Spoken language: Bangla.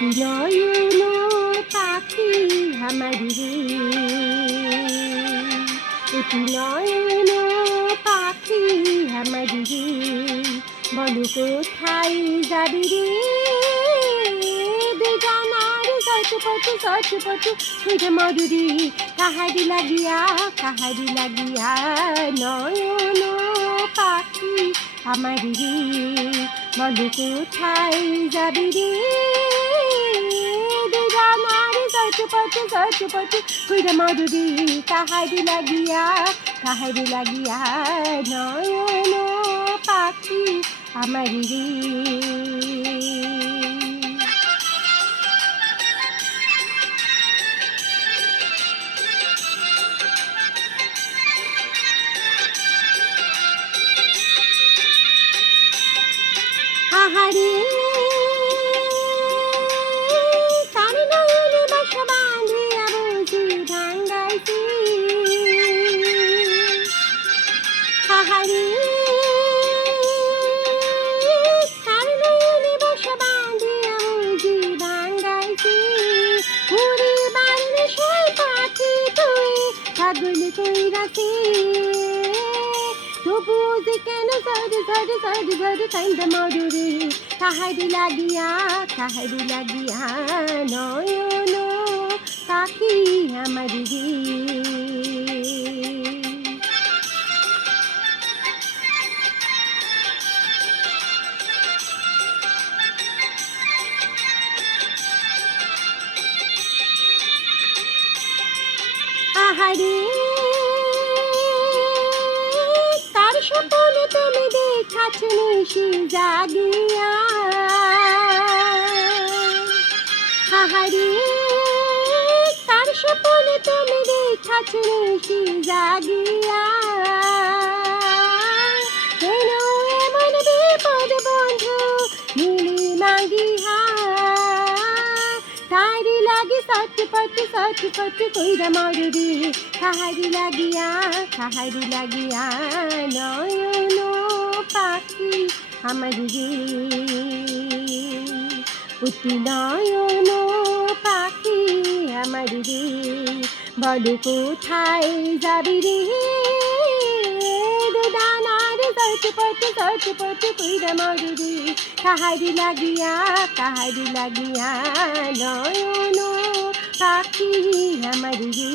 নয়ন পাখি আমার রে, অতি নয়ন পাখি আমার রে, বলো কোথায় যাবি রে, বেগানার সচপচু সচপচু খুঁজে মধুরি, কাহারি লাগিয়া নয়ন পাখি আমার রে, বলো কোথায় যাবি রে, বেগানার সচপচু সচপচু খুঁজে মধুরি, কাহারি লাগিয়া নয়ন পাখি আমার রে। আহারে কার নয়নে বাসা বাঁধিয়া বুঝি ভাঙ্গাইছি, আহারে কার নয়নে বাসা বাঁধিয়া বুঝি ভাঙ্গাইছি, উড়ি বাড়ি সই পাখি তুই পাগল কইরাছি, তবু যে কেন ঝড় কান্দা মধুরে, কাহারি লাগিয়া নয়ন পাখি আমার রে। আহারে কার স্বপ্নে তুমি দেখাছ নিশি জাগিয়া, আহারে কার স্বপ্নে তুমি দেখাছ নিশি জাগিয়া, কেন এমন বিপদ বন্ধু মিলি মাগিয়া, তারি লাগি সচপচু কইরা মরুরি, কাহারি লাগিয়া নয়ন পাখি আমার রে, অতি নয়ন পাখি আমার রে, বলো কোথায় যাবি রে, দানার সচপচু কইরা মরুরি, কাহারি লাগিয়া নয়ন পাখি আমার রে।